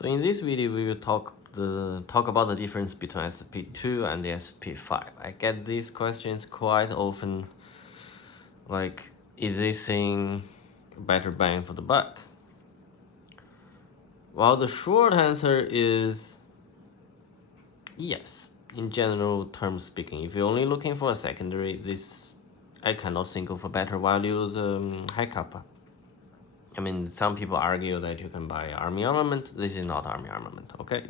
So in this video, we will talk about the difference between SSP2 and the SSP5. I get these questions quite often, like, is this thing better bang for the buck? Well, the short answer is yes. In general terms speaking, if you're only looking for a secondary, I cannot think of a better value than Hicapa. I mean, some people argue that you can buy army armament. This is not army armament, okay?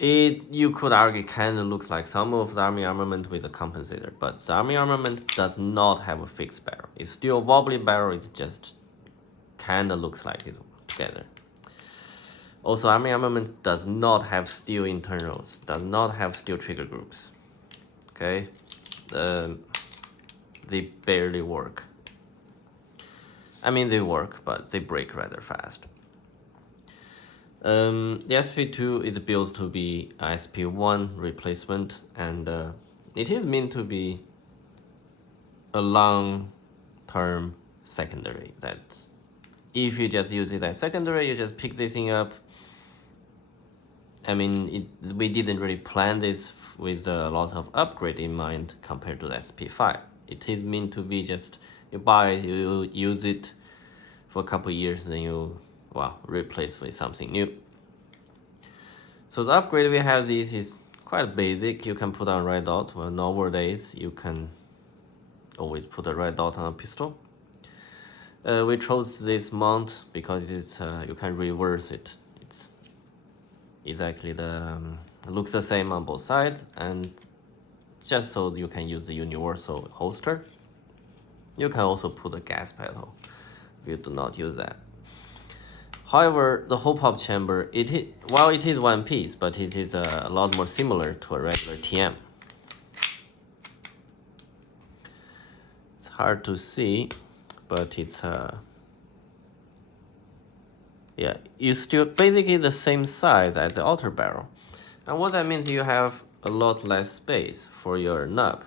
You could argue kind of looks like some of the army armament with a compensator, but the army armament does not have a fixed barrel. It's still a wobbly barrel, it just kind of looks like it together. Also, army armament does not have steel internals, does not have steel trigger groups, okay? They barely work. I mean, they work, but they break rather fast. The SSP2 is built to be a SSP1 replacement, and it is meant to be a long-term secondary. That if you just use it as secondary, you just pick this thing up. I mean, we didn't really plan this with a lot of upgrade in mind compared to the SSP5. It is meant to be just you buy it, you use it for a couple of years, then you replace with something new. So the upgrade we have this is quite basic. You can put on red dot. Well, nowadays you can always put a red dot on a pistol. We chose this mount because it's you can reverse it. It's exactly it looks the same on both sides, and just so you can use the universal holster. You can also put a gas pedal if you do not use that. However, the hole pop chamber, while it is one piece, but it is a lot more similar to a regular TM. It's hard to see, but it's you still basically the same size as the outer barrel. And what that means, you have a lot less space for your nub.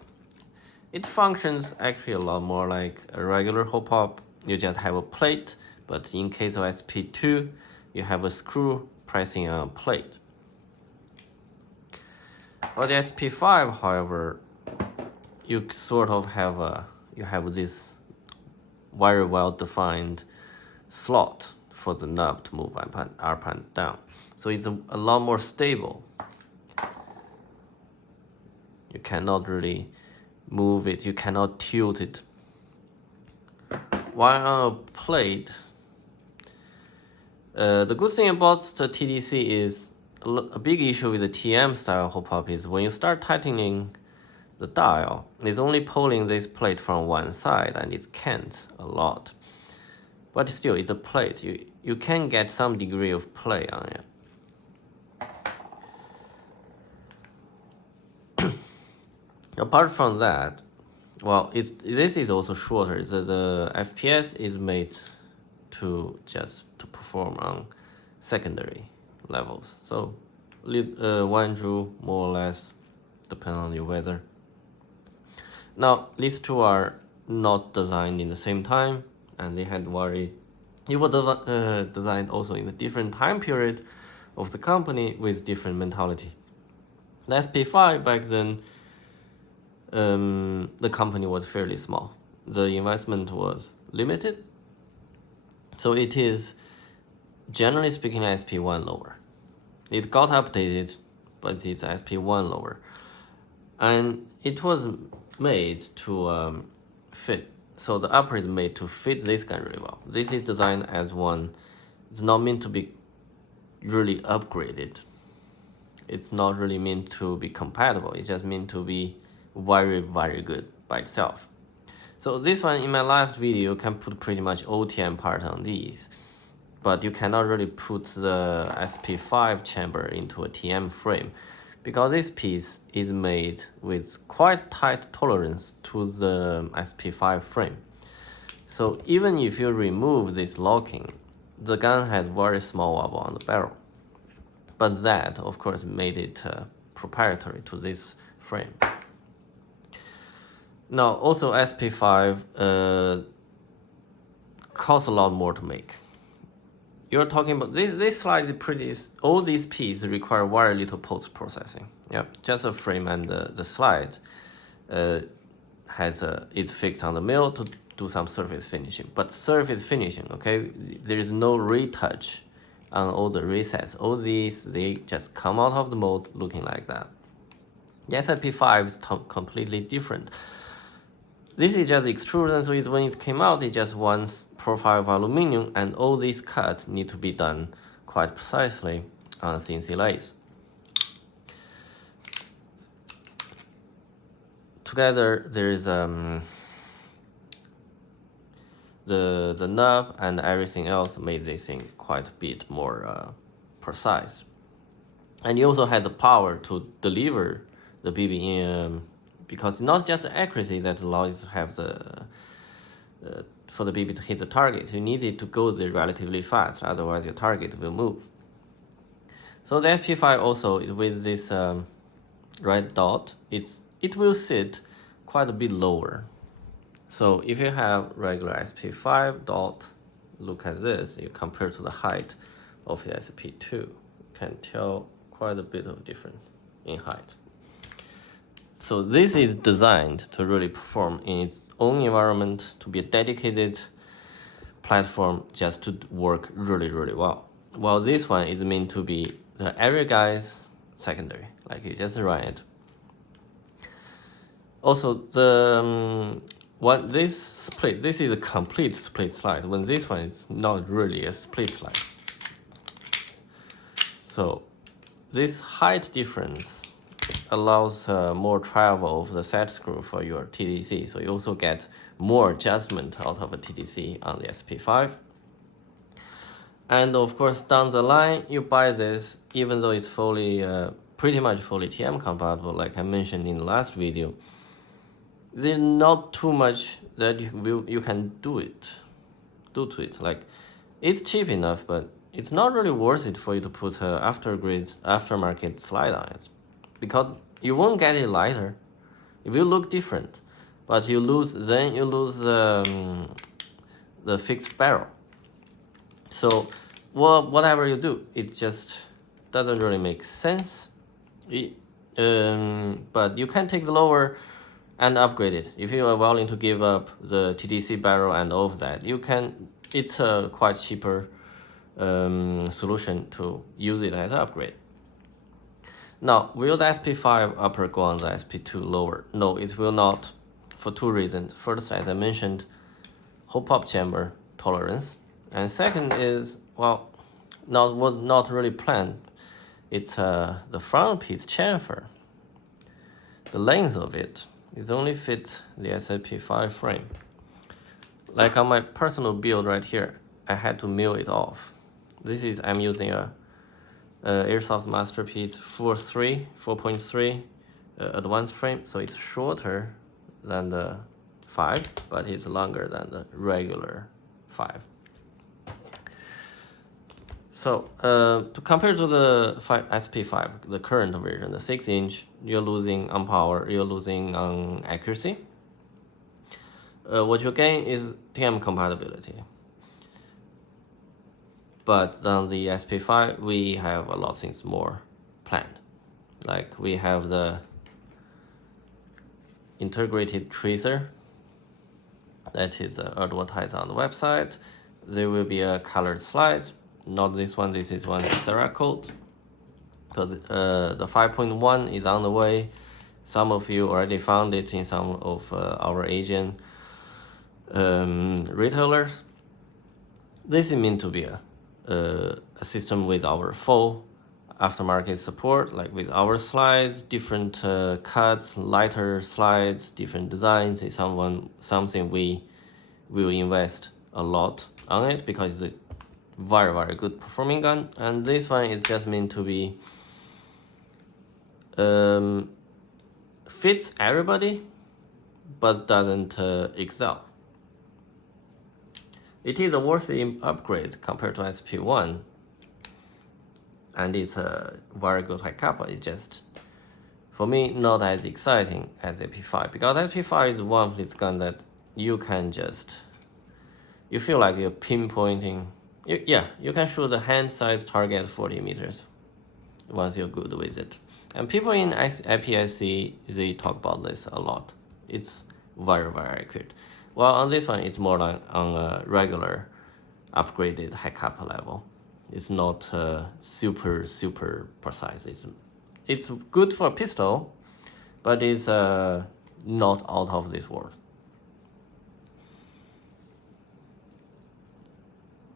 It functions actually a lot more like a regular hole pop. You just have a plate, but in case of SSP2, you have a screw pressing on a plate. For the SSP5, however, you sort of have this very well-defined slot for the nub to move up and down. So it's a lot more stable. You cannot really move it, you cannot tilt it. While on a plate, the good thing about the TDC is a big issue with the TM style hole pop is when you start tightening the dial, it's only pulling this plate from one side, and it can't a lot. But still, it's a plate. You can get some degree of play on it. Apart from that, well, this is also shorter. The FPS is made to perform on secondary levels. So 1 joule more or less, depending on your weather. Now, these two are not designed in the same time, and they were designed also in a different time period of the company with different mentality. The SSP5 back then, the company was fairly small. The investment was limited. So it is, generally speaking, SSP1 lower. It got updated, but it's SSP1 lower. And it was made to fit. So the upper is made to fit this gun really well. This is designed as one. It's not meant to be really upgraded. It's not really meant to be compatible. It's just meant to be very, very good by itself. So this one, in my last video, you can put pretty much OTM part on these, but you cannot really put the SSP5 chamber into a TM frame because this piece is made with quite tight tolerance to the SSP5 frame. So even if you remove this locking, the gun has very small wobble on the barrel. But that, of course, made it proprietary to this frame. Now, also SSP5 costs a lot more to make. you're talking about this slide is pretty. All these pieces require very little post processing. Yeah, just a frame and the slide is fixed on the mill to do some surface finishing. But surface finishing, okay, there is no retouch on all the resets. All these, they just come out of the mold looking like that. The SSP5 is completely different. This is just extrusion, so when it came out, it just one profile of aluminum, and all these cuts need to be done quite precisely on CNC lathe. Together, there is the knob and everything else made this thing quite a bit more precise. And you also had the power to deliver the BB in, because not just accuracy that allows you to have for the BB to hit the target. You need it to go there relatively fast, otherwise your target will move. So the SP5 also, with this red dot, it will sit quite a bit lower. So if you have regular SP5 dot, look at this, you compare to the height of the SP2, you can tell quite a bit of difference in height. So this is designed to really perform in its own environment, to be a dedicated platform just to work really, really well. While this one is meant to be the area guy's secondary, like you just run it. Also, this is a complete split slide, when this one is not really a split slide. So this height difference allows more travel of the set screw for your TDC, so you also get more adjustment out of a TDC on the SP5. And of course, down the line, you buy this, even though it's pretty much fully TM compatible, like I mentioned in the last video, there's not too much that you can do to it. Like, it's cheap enough, but it's not really worth it for you to put a aftermarket slide on it, because you won't get it lighter. It will look different, but you lose the fixed barrel. So whatever you do, it just doesn't really make sense. But you can take the lower and upgrade it. If you are willing to give up the TDC barrel and all of that, you can. It's a quite cheaper solution to use it as an upgrade. Now, will the SP5 upper go on the SP2 lower? No, it will not, for two reasons. First, as I mentioned, hole pop chamber tolerance. And second is, well, not really planned. It's the front piece chamfer. The length of it only fits the SSP5 frame. Like on my personal build right here, I had to mill it off. I'm using a Airsoft Masterpiece 4.3 advanced frame, so it's shorter than the 5, but it's longer than the regular 5. So to compare to the SP5, the current version, the 6-inch, you're losing on power, you're losing on accuracy. What you gain is TM compatibility. But on the SP5, we have a lot of things more planned. Like we have the integrated tracer that is advertised on the website. There will be a colored slide. Not this one, this is one Cerakote. Because the 5.1 is on the way. Some of you already found it in some of our Asian retailers. This is meant to be a system with our full aftermarket support, like with our slides, different cuts, lighter slides, different designs. Is something we will invest a lot on it, because it's a very, very good performing gun. And this one is just meant to be fits everybody, but doesn't excel. It is a worthy upgrade compared to SP1, and it's a very good Hicapa. It's just, for me, not as exciting as SP5, because SP5 is one of these guns that you can just, you feel like you're pinpointing You can shoot the hand size target 40 meters once you're good with it. And people in IPSC, they talk about this a lot. It's very, very accurate. Well, on this one, it's more like on a regular upgraded Hicapa level. It's not super precise. It's good for a pistol, but it's not out of this world.